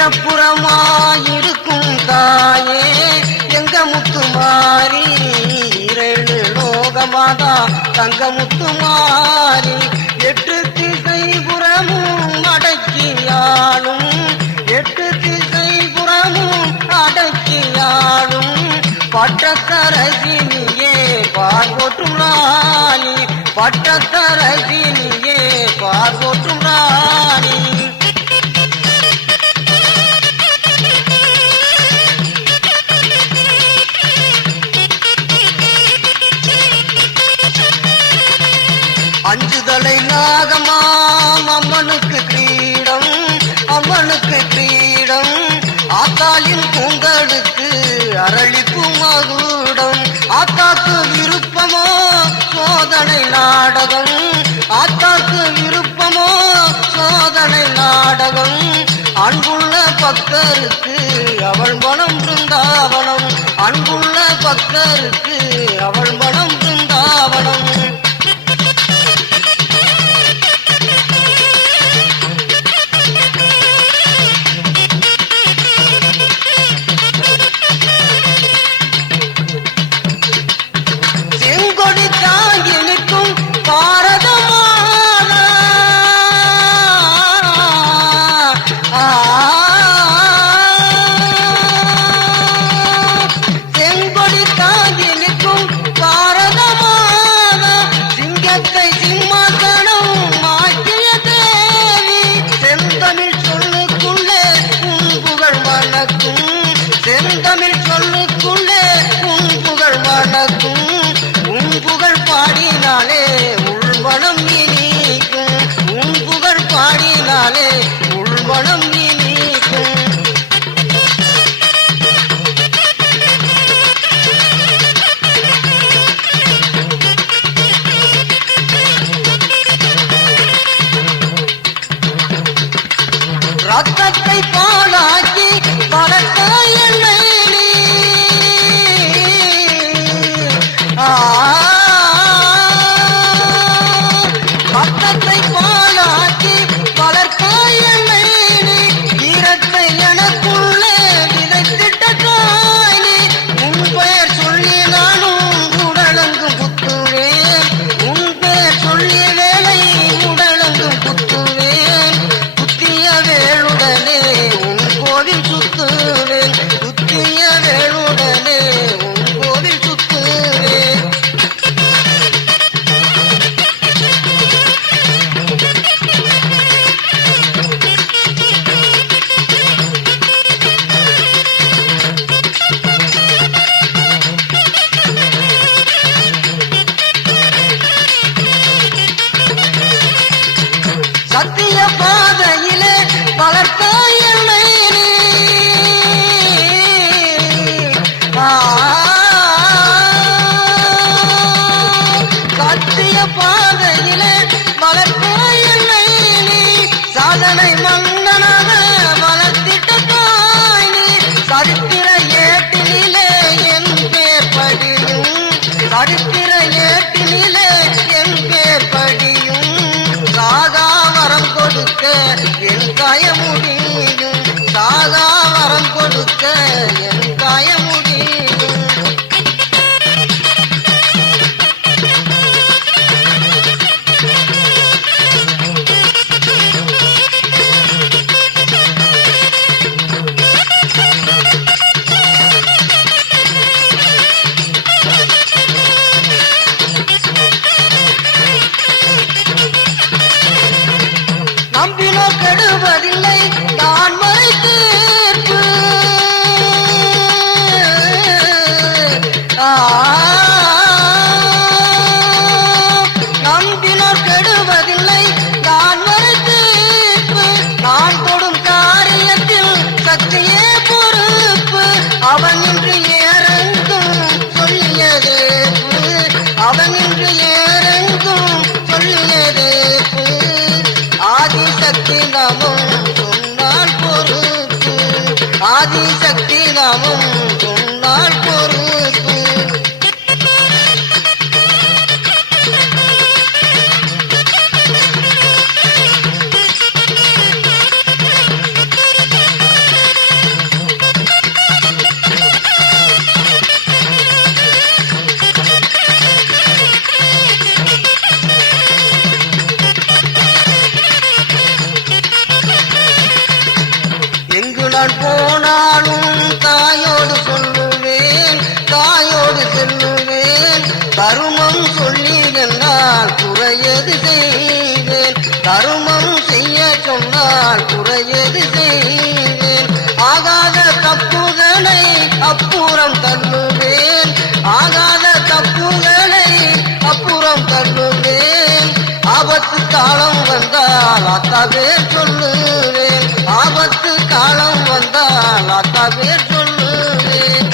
இடப்புறமாயிருக்கும் தாயே எங்க முத்துமாரி இரேழு லோகமாதா தங்க முத்துமாரி எட்டு திசை புறமும் அடக்கியாலும் எட்டு திசை புறமும் அடக்கியாலும் பட்டத்தரசினியே பார்வோற்றும் ராணி பட்டத்தரசினியே பார்வோற்றும் ராணி அஞ்சுதலை நாகமாம் அம்மனுக்கு கிரீடம் அம்மனுக்கு கிரீடம் ஆத்தாளின் பூங்களுக்கு அரளிப்பு மகுடம் ஆத்தாக்கு விருப்பமோ சோதனை நாடகம் ஆத்தாக்கு விருப்பமோ சோதனை நாடகம் அன்புள்ள பக்தருக்கு அவள் மனம் பிருந்தாவனம் அன்புள்ள பக்தருக்கு அவள் மனம் பிருந்தாவனம் செந்தமிழ் சொல்லுக்குள்ளே உன் புகழ் வணக்கும் உன் புகழ் பாடினாலே உள்மனம் இனிக்கும் உன் புகழ் பாடினாலே உள்மனம் இனிக்கும் ரத்தத்தை பாலாக்கி வளர்த்த என்னை ரத்தத்தை பாலாக்கி வளர்த்த என்னை ஈரத்தை எனக்குள்ளே விதைத்திட்ட தாய் உன் பெயர் சொல்லி நானும் உடலங்கும் குத்துவேன் உன் பெயர் சொல்லி வேலை உடலங்கும் குத்துவேன் குத்திய வேளுடனே உன் கோவில் சுத்துவேன் குத்திய வேளுடனே உன் கோவில் சுத்துவேன் சத்திய பாதையிலே வளர்த்த என்னை சத்திய பாதையிலே வளர்த்த என்னை சாதனை மன்னனாக வளர்த்திட்ட தாய் நீ சரித்திர ஏட்டினிலே என் பேர் படியும் சரித்திர ஏட்டினிலே என் பேர் படியும் சாகா வரம் கொடுக்க என் காய முடியும் சாகா வரம் கொடுக்க என் காய முடியும் நம்பினோ கெடுவதில்லை நான் மறை தீர்ப்பு நம்பினோர் கெடுவதில்லை நான் மறை தீர்ப்பு நான் கொடும் காரியத்தில் சக்தியே பொறுப்பு அவன் இன்று ஏறெங்கும் சொல்லியதேப்பு அவன் இன்று ஏறெங்கும் சொல்லியதேப்பு ஆதிசக்தி நாமும் சொன்னால் பொறுப்பு ஆதிசக்தி நாமும் சொன்னால் பொறுப்பு கண் போனாலும் தாயோடு சொல்லுவேன், தாயோடு செல்லுவேன். தருமம் சொல்லி என்னால் குறையது செய்வேன், தருமம் செய்ய சொன்னால் குறையது செய்வேன். ஆகாத தப்புகளை அப்புறம் தள்ளுவேன், ஆகாத தப்புகளை அப்புறம் தள்ளுவேன். ஆபத்து காலம் வந்தால் அத்தாவே சொல்லுவேன், ஆபத்து காலம் வந்தால் அத்தாவே சொல்லுவேன்.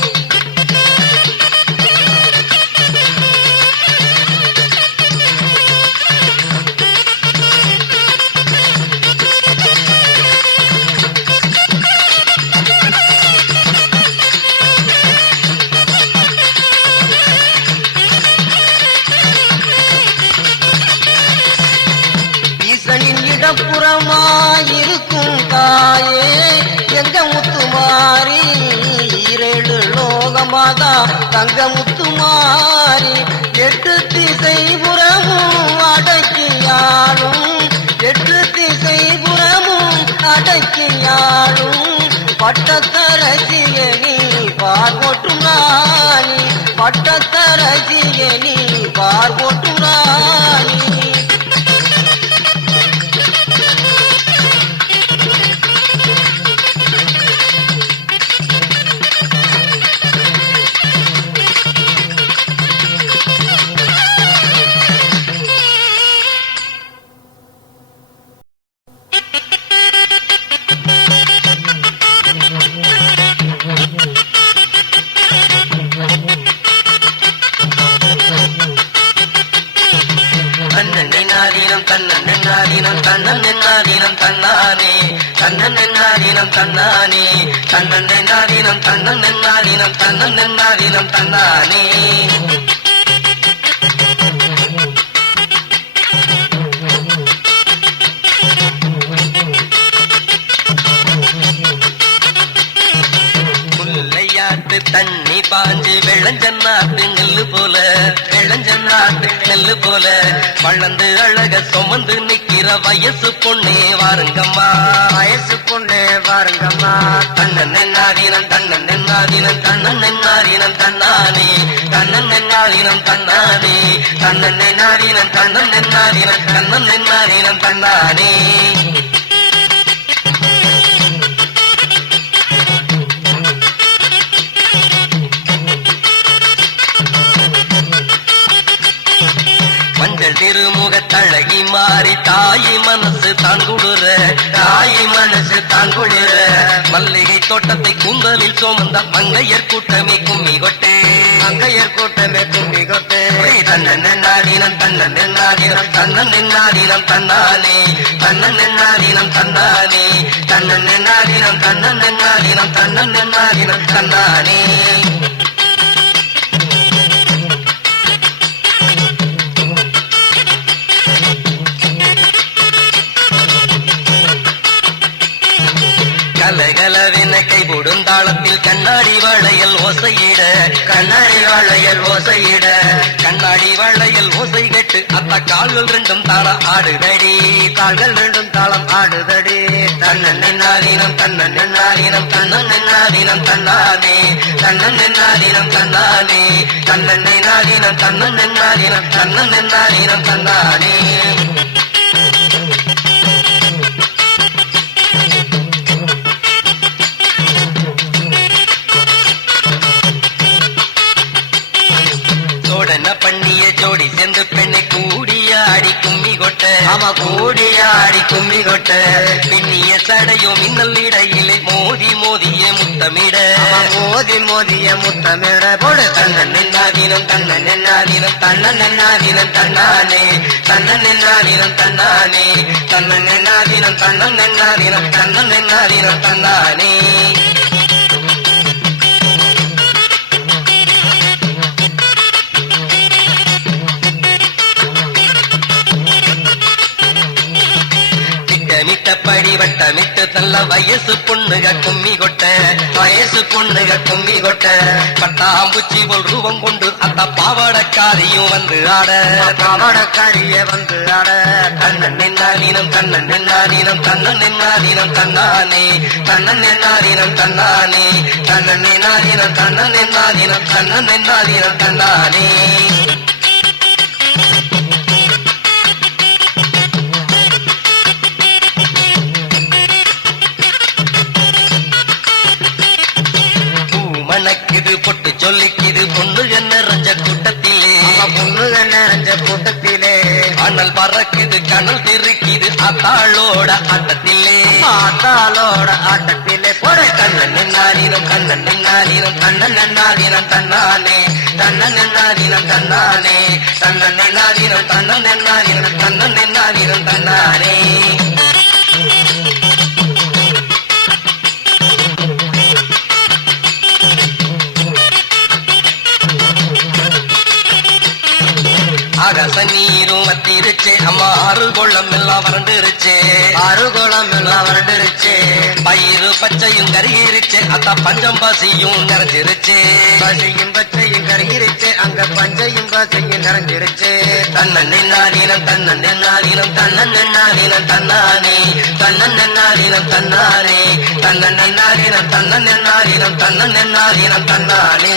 புறமாயிருக்கும் தாயே எங்க முத்துமாரி, ஈரேழு லோகமாதா தங்க முத்துமாரி. எட்டு திசை புறமும் அடக்கியாலும், எட்டு திசை புறமும் அடக்கியாலும். பட்டத்தரசிய நீ பார்வோட்டும் ராணி, பட்டத்தரசிய நீ பார்வோட்டும் ராணி. தன்னென்னாதீனம் தன்னென்னாதீனம் தன்னென்னாதீனம் தன்னானே, தன்னென்னாதீனம் தன்னானே, தன்னென்னாதீனம் தன்னென்னாதீனம் தன்னென்னாதீனம் தன்னானே. தண்ணி பாஞ்சு வெள்ளஞ்சன்னாட்டு நெல்லு போல, வெள்ளஞ்சன்னாட்டு நெல்லு போல வளர்ந்து அழக சுமந்து நிக்கிற வயசு பொண்ணே வாருங்கம்மா, வயசு பொண்ணே வாருங்கம்மா. தன்னென்னாதீனம் தன்னென்னாதீனம் தன்னென்னாதீனம் தன்னானே, தன்னென்னாதீனம் தன்னானே, தன்னென்னாதீனம் தன்னென்னாதீனம் தன்னென்னாதீனம் தன்னானே. திருமுகத்தழகி மாறி தாயி மனசு தாங்குடுற, தாயி மனசு தாங்குடுற. மல்லிகை தோட்டத்தை குந்தலில் சுமந்த மங்கையர் கூட்டமே கும்மி கொட்டே, மங்கையர் கூட்டமே கும்மி கொட்டே. தன்னென்னாதீனம் தன்னென்னாதீனம் தன்னென்னாதீனம் தன்னானே, தன்னென்னாதீனம் தன்னானே, தன்னென்னாதீனம் தன்னென்னாதீனம் தன்னென்னாதீனம் தன்னானே. கலகலவென கைபோடும் தாளத்தில் கண்ணாடி வளையல் ஓசையிட, கண்ணாடி வளையல் ஓசையிட. கண்ணாடி வளையல் ஓசை கட்டு அத்த கால்கள் ரெண்டும் தாளம் ஆடுதடி, கால்கள் ரெண்டும் தாளம் ஆடுதடி. தன்னென்னாதீனம் தன்னென்னாதீனம் தன்னென்னாதீனம் தன்னானே, தன்னென்னாதீனம் தன்னானே, தன்னென்னாதீனம் தன்னென்னாதீனம் தன்னென்னாதீனம் தன்னானே. பண்ணிய ஜோடி சேர்ந்து பெண்ணை கூடியாடி கும்மி கொட்ட, ஆமா கூடியாடி கும்மி கொட்ட. பின்னிய சடையோ மின்னல் இடையிலே மோதி மோதிய முத்தமிட, மோதி மோதிய முத்தமிட. போடு தன்னென்னாதீனம் தன்னென்னாதீனம் தன்னென்னாதீனம் தன்னானே, தன்னென்னாதீனம் தன்னானே, தன்னென்னாதீனம் தன்னென்னாதீனம் தன்னென்னாதீனம் தன்னானே. திட்டமிட்டபடி வட்டமிட்டு நல்ல வயசு பொண்ணுக கும்மி கொட்ட வயசு பொண்ணுக கும்மி கொட்ட பட்டாம்பூச்சி போல் ரூபம் கொண்டு அந்த பாவாடக்காரியும் வந்து ஆட பாவாடக்காரிய வந்து ஆட தன்னன் நின்னாதீனம் தன்னன் நின்னாதீனம் தன்னன் நின்னாதீனம் தன்னானே தன்னன் நின்னாதீனம் தன்னானே தன்னன் நின்னாதீனம் தன்னன் நின்னாதீனம் தன்னன் நின்னாதீனம் தன்னானே மணக்குது பொட்டு சொல்லிக்குது பொண்ணுக நிறைஞ்ச கூட்டத்திலே பொண்ணுக நிறைஞ்ச கூட்டத்திலே அண்ணல் பறக்குது கணல் தெரிக்குது அத்தாளோட ஆட்டத்திலே ஆத்தாளோட ஆட்டத்திலே கண்ணன் நின்னாதீனம் கண்ணன் நின்னாதீனம் கண்ணன் நின்னாதீனம் தன்னானே தன்னன் நின்னாதீனம் தன்னானே தன்னன் நின்னாதீனம் தன்னன் நின்னாதீனம் தன்னன் நின்னாதீனம் தன்னானே ஆகாச நீரும் வத்திருச்சே அம்மா ஆறுகோளம் எல்லாம் வறண்டுருச்சே ஆறுகோளம் எல்லாம் வறண்டுருச்சே பயிறு பச்சையும் கருகிருச்சே அத்தா பஞ்சம் பசியும் நிறைஞ்சிருச்சே பசையும் பச்சையும் கருகிருச்சே அங்க பஞ்சையும் பசையும் நிறைஞ்சிருச்சே தன்னன் நின்னாதீனம் தன்னன் நின்னாதீனம் தன்னன் நின்னாதீனம் தன்னானே தன்னன் நின்னாதீனம் தன்னானே தன்னன் நின்னாதீனம் தன்னன் நின்னாதீனம் தன்னன் நின்னாதீனம் தன்னானே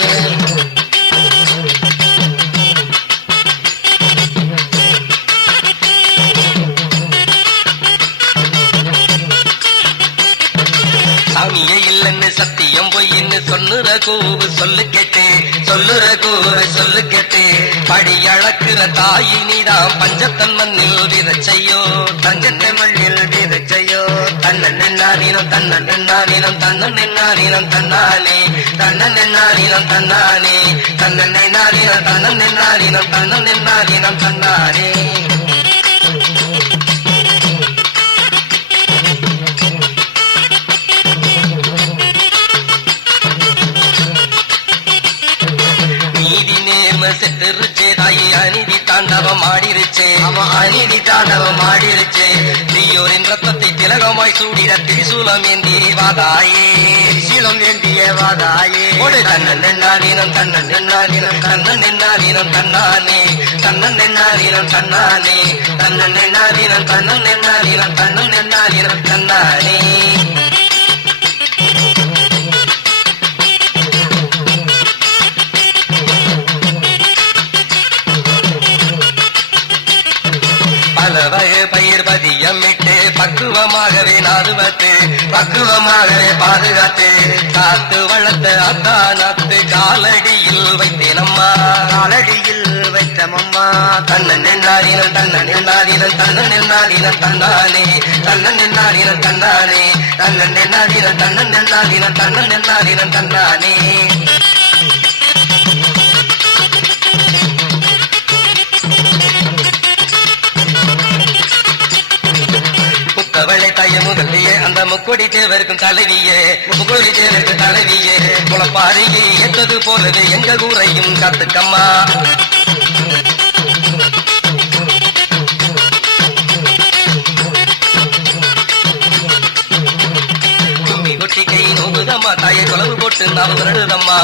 சாமியே இல்லன்னு சத்தியம் பொய்ன்னு சொல்லுற கூவு சொல்லு கேட்டு சொல்லுற கூவு சொல்லு கேட்டு படி அளக்குற தாயி நீதான் பஞ்சத்தன் மண்ணில் விதச்சையோ தஞ்சத்தை மண்ணில் விதச்சையோ தன்னன் நின்னாதீனம் தன்னன் நின்னாதீனம் தன்னன் நின்னாதீனம் தன்னானே தன்னன் நின்னாதீனம் தன்னானே தன்னன் நின்னாதீனம் தன்னன் நின்னாதீனம் தன்னன் நின்னாதீனம் தன்னானே செத்துருச்சே தாயி அநீதி தாண்டவம் ஆடிருச்சே அவன் அநீதி தாண்டவம் ஆடிருச்சே தீயோரின் ரத்தத்தை திலகமாய் சூடிட திரிசூலம் ஏந்தியே வாதாயே சீலம் ஏந்தியே வாதாயே தன்னன் நின்னாதீனம் தன்னன் நின்னாதீனம் தன்னன் நின்னாதீனம் தன்னானே தன்னன் நின்னாதீனம் தன்னானே தன்னன் நின்னாதீனம் தன்னன் நின்னாதீனம் தன்னன் நின்னாதீனம் தன்னானே பயிர் பதியமிட்டு பக்குவமாகவே நாதுவத்து பக்குவமாகவே பாதுகாத்து காத்து வளர்த்த அத்தானத்து காலடியில் வைத்தேனம்மா காலடியில் வைத்தமம்மா தன்னன் நின்னாதீனம் தன்னன் நின்னாதீனம் தன்னன் நின்னாதீனம் தன்னானே தன்னன் நின்னாதீனம் தன்னானே தன்னன் நின்னாதீனம் தன்னன் நின்னாதீனம் தன்னன் நின்னாதீனம் தன்னானே முத்தவளை தாய முதலியே அந்த முக்கொடி தேவருக்கும் தலைவியே முக்கொடி தேவருக்கும் தலைவியே முளப்பாரியை எத்தது போலவே எங்க ஊரையும் காத்துக்கம்மா நோகுதம்மா தாயை கொலவு போட்டு நாம வருடுதம்மா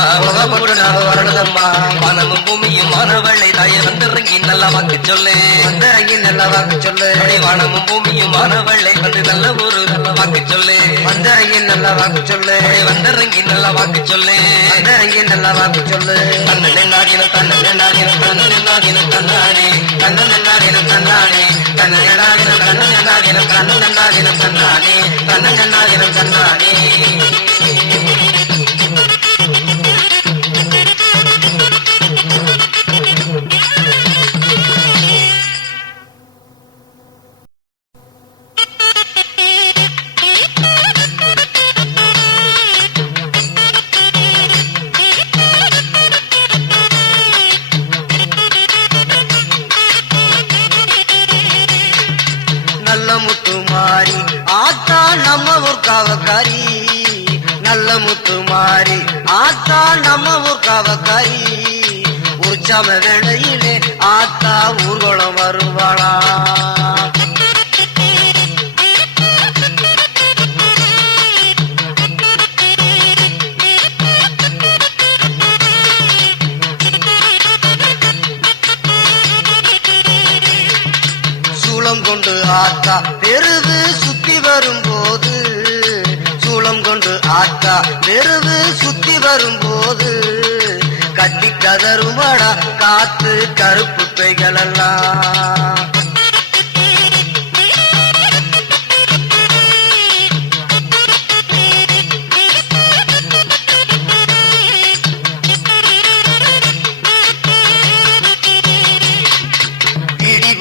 போட்டு நாம வருடுதம்மா வானமும் பூமியும் மாணவளை தாயை வந்திறங்கி நல்லா வாக்கு சொல்லு வந்திறங்கி நல்ல வாக்கு சொல்லு வானமும் பூமியும் மாணவளை வந்து நல்ல ஒரு நல்ல வாக்கு சொல்லு வந்திறங்கி நல்ல வாக்கு சொல்லு வந்திறங்கி நல்ல வாக்கு சொல்லு வந்திறங்கி நல்ல வாக்கு சொல்லு தன்னன் நின்னாதீனம் தன்னன் நின்னாதீனம் தன்னன் நின்னாதீனம் தன்னானே தன்னன் நின்னாதீனம் தன்னானே தன்னன் நின்னாதீனம் தன்னன் நின்னாதீனம் தன்னன் நின்னாதீனம் தன்னானே தன்னன் நின்னாதீனம் தன்னானே முத்துமாரி ஆத்தா நம்ம ஊர் காவக்காரி நல்ல முத்துமாரி ஆத்தா நம்ம ஊர் காவக்காரி உற்சவ வேளையிலே ஆத்தா ஊர்வலம் வருவாளா ஆத்தா தெருவு சுத்தி வரும்போது, சூளம் கொண்டு ஆத்தா தெருவு சுத்தி வரும்போது, கட்டி கதறுமடா காத்து கருப்பு பைகளெல்லாம்.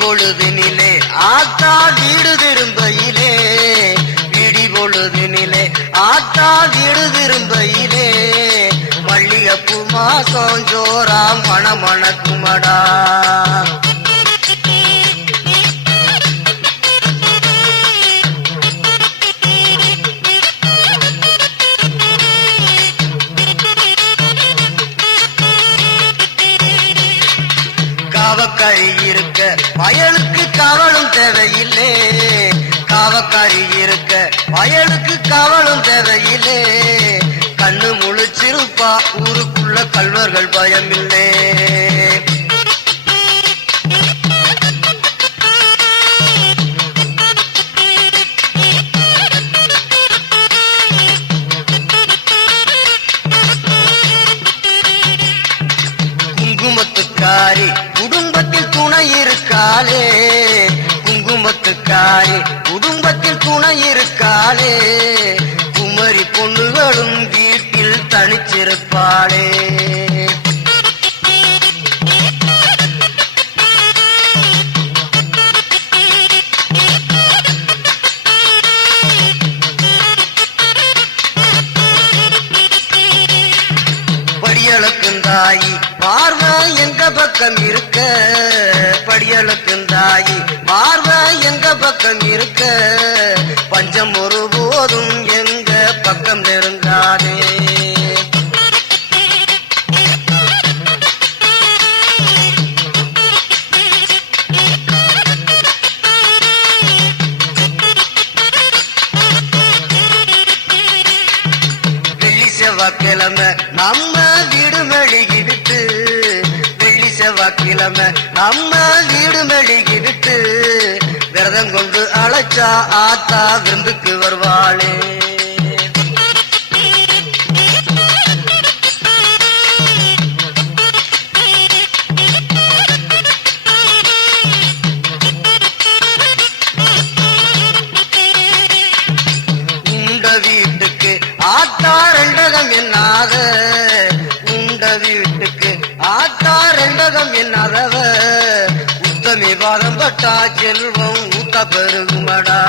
பொழுதினிலே ஆத்தா வீடு திரும்பையிலே, விடி பொழுதினிலே ஆத்தா வீடு திரும்பையிலே, மல்லிகைப்பூ மாசம் ஜோராம் மணமணக்குமடா. காவக்காரி இருக்க வயலுக்கு காவலும் தேவையில்லை, காவக்காரி இருக்க வயலுக்கு காவலும் தேவையில்லை, கண்ணு முழிச்சிருப்பா ஊருக்குள்ள கல்வர்கள் பயமில்லை. குங்குமத்துக்காரி குடும்பத்தில் துணை இருக்காளே, குங்குமத்துக்காரி குடும்பத்தில் துணை இருக்காளே, குமரி பொண்ணுகளும் வீட்டில் தனிச்சிருப்பாளே. படியளக்குந்தாயி பார்வை எங்க பக்கம் இருக்க, படியளக்குந்தாயி பார்வை எங்க பக்கம் இருக்க, பஞ்சம் ஒருபோதும் எங்க பக்கம் நெருங்காதே. செவ்வாய்க்கிழமை நம்ம வீடு மெழுகி விட்டு, வெள்ளி செவ்வாய்க்கிழமை நம்ம வீடு மெழுகி விட்டு, விரதம் கொண்டு அழைச்சா ஆத்தா விருந்துக்கு வருவாளே. உண்ட வீட்டுக்கு ஆத்தா ரெண்டகம் என்னாத, உண்ட வீட்டுக்கு ஆத்தா ரெண்டகம் என்னாதவ, உத்தமி பாதம் பட்டா செல்வம் ஊத்த பெருகுமடா.